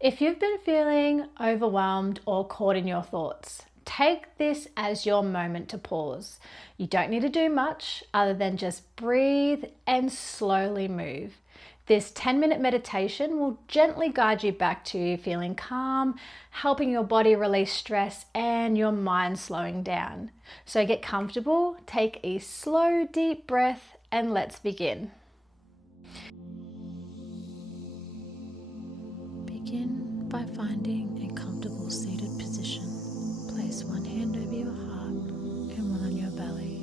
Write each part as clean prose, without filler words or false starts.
If you've been feeling overwhelmed or caught in your thoughts, take this as your moment to pause. You don't need to do much other than just breathe and slowly move. This 10-minute meditation will gently guide you back to feeling calm, helping your body release stress and your mind slowing down. So get comfortable, take a slow, deep breath, and let's begin. Begin by finding a comfortable seated position. Place one hand over your heart and one on your belly.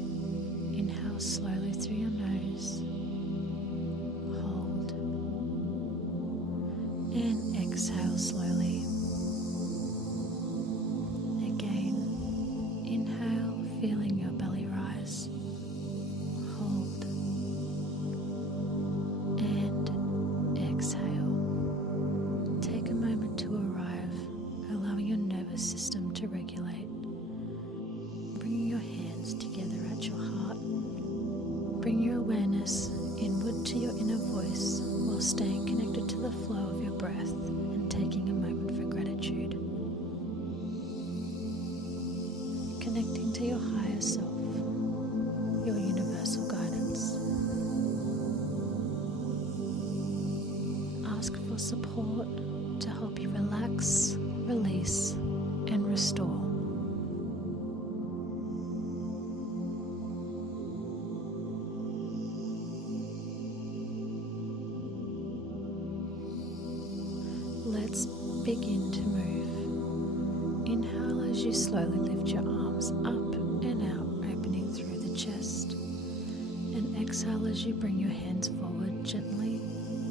Inhale slowly through your nose. Hold. And exhale slowly. Again, inhale, feeling your belly rise. Hold. And exhale. Take a moment to arrive, allowing your nervous system to regulate. Bringing your hands together at your heart. Bring your awareness inward to your inner voice while staying connected to the flow of your breath and taking a moment for gratitude. Connecting to your higher self, your universal guidance. Ask for support to help you relax, release, and restore. Let's begin to move. Inhale as you slowly lift your arms up and out, opening through the chest. And exhale as you bring your hands forward, gently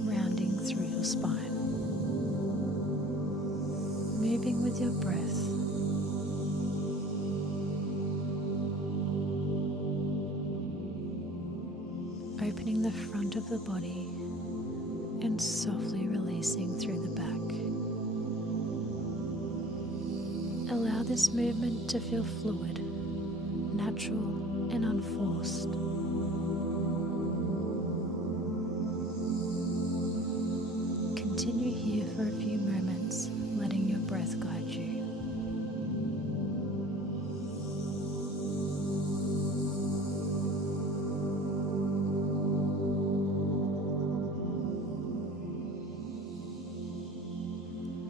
rounding through your spine. Moving with your breath. Opening the front of the body and softly releasing through the back. Allow this movement to feel fluid, natural, and unforced. Continue here for a few moments, letting your breath guide you.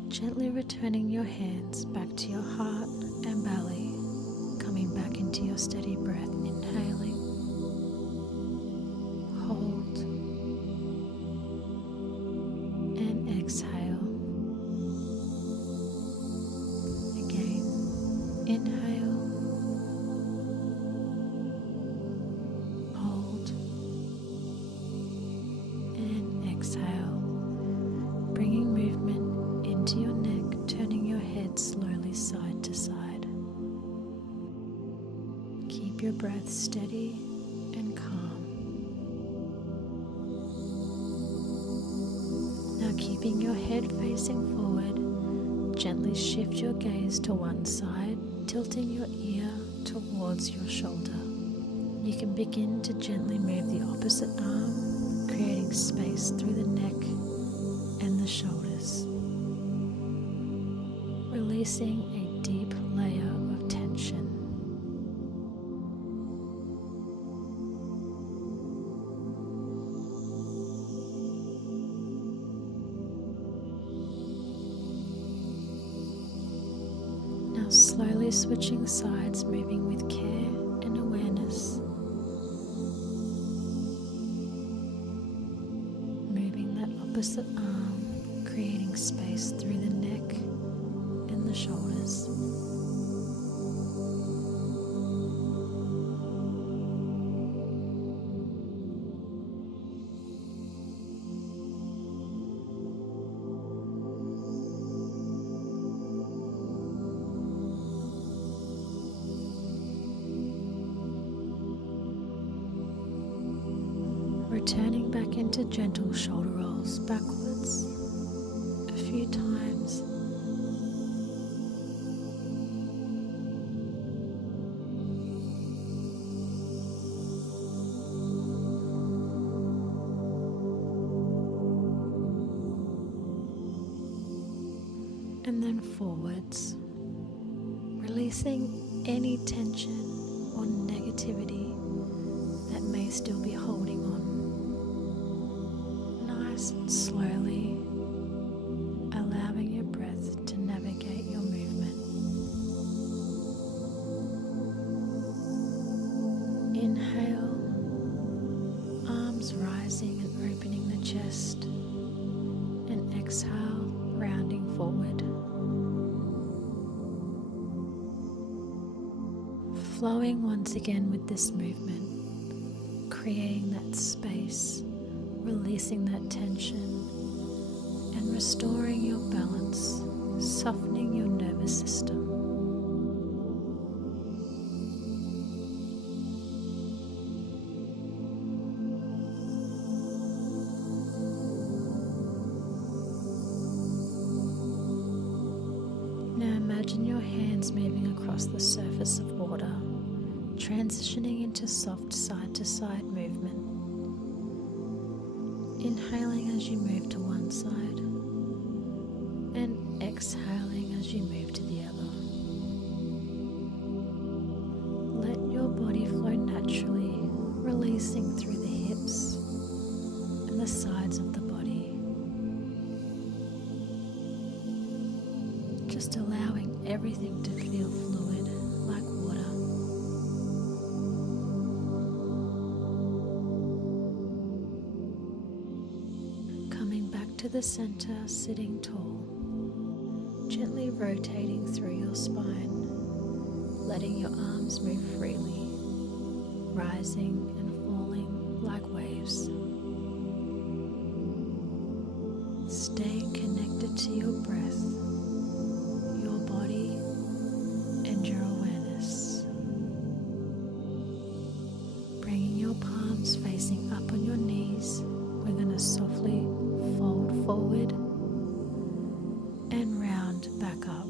Gently returning your hands back to your heart and belly, coming back into your steady breath, inhaling, hold, and exhale. Again, inhale, hold, and exhale, bringing movement into your neck, turning your head slowly side to side. Keep your breath steady and calm. Now keeping your head facing forward, gently shift your gaze to one side, tilting your ear towards your shoulder. You can begin to gently move the opposite arm, creating space through the neck and the shoulders. Releasing a deep layer of tension. Now slowly switching sides, moving with care and awareness. Moving that opposite arm, creating space through the neck and the shoulders. Returning back into gentle shoulder rolls backwards a few times. and then forwards, releasing any tension or negativity that may still be holding on. Nice and slowly, allowing your breath to navigate your movement. Inhale, arms rising and opening the chest, and exhale, rounding forward. Flowing once again with this movement, creating that space, releasing that tension, and restoring your balance, softening your nervous system. Now imagine your hands moving across the surface of water, transitioning into soft side-to-side movement. Inhaling as you move to one side, and exhaling as you move to the other. Let your body flow naturally, releasing through the hips and the sides of the body. Just allowing everything to feel fluid like water. Coming back to the center, sitting tall, gently rotating through your spine, letting your arms move freely, rising and falling like waves. Staying connected to your breath, your body, and your awareness. Bringing your palms facing up on your knees, we're going to softly fold forward and round back up.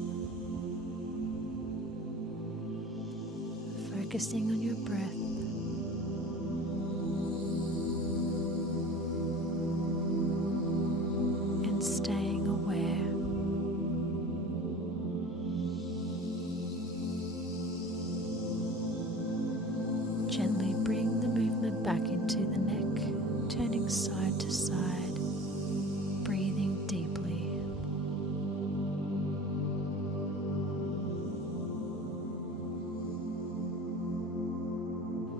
Focusing on your breath. And staying aware. Gently bring the movement back into the neck, turning side to side, breathing deeply.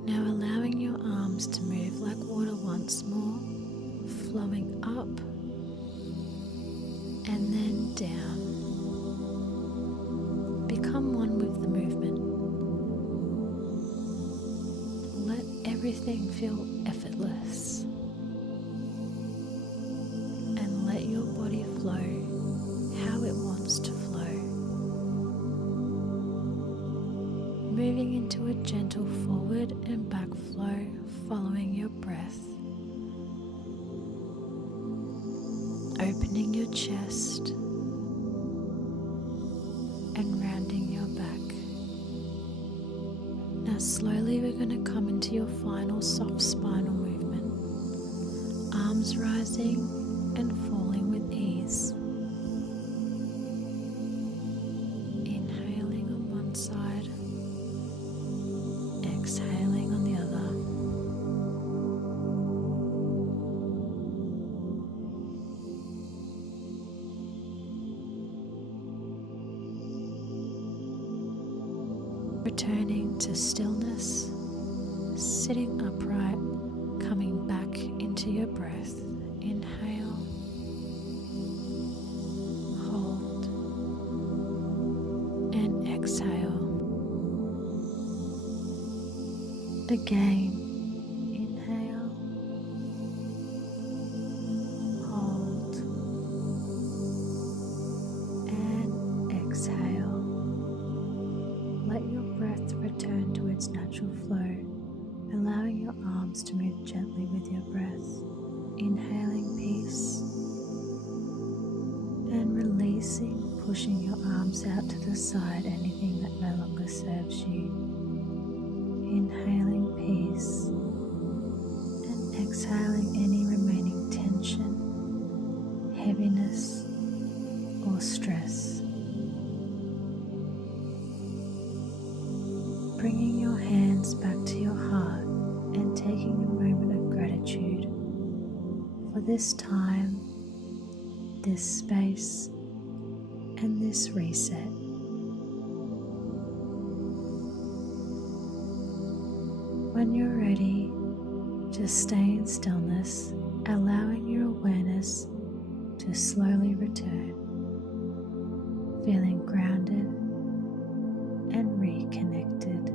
Now allowing your arms to move like water once more, flowing up and then down. Become one with the movement. Let everything feel effortless. And let your body flow how it wants to flow. Moving into a gentle forward and back flow, following your breath. Opening your chest and rounding your back. Now slowly we're going to come into your final soft spinal movement. Arms rising and falling with ease. Inhaling on one side, exhaling on the other. Returning to stillness, sitting upright, coming back into your breath. Inhale, hold, and exhale. Again, inhale, hold, and exhale. Let your breath return to its natural flow, allowing your arms to move gently with your breath. Inhaling peace and releasing, pushing your arms out to the side, anything that no longer serves you. Inhaling peace and exhaling any remaining tension, heaviness, or stress. bringing your hands back to your heart and taking a moment of gratitude for this time, this space, and this reset. When you're ready, just stay in stillness, allowing your awareness to slowly return, feeling grounded and reconnected.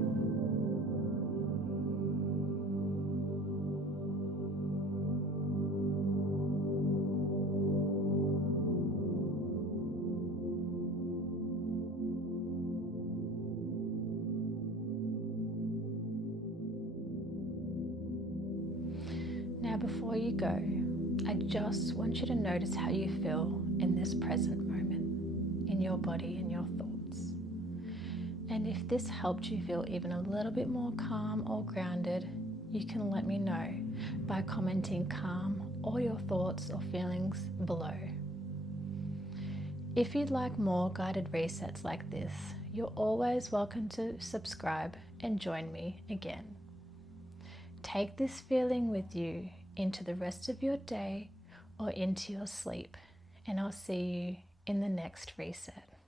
Now, before you go, I just want you to notice how you feel in this present moment, in your body and your thoughts. And if this helped you feel even a little bit more calm or grounded, you can let me know by commenting calm or your thoughts or feelings below. If you'd like more guided resets like this, you're always welcome to subscribe and join me again. Take this feeling with you into the rest of your day or into your sleep, and I'll see you in the next reset.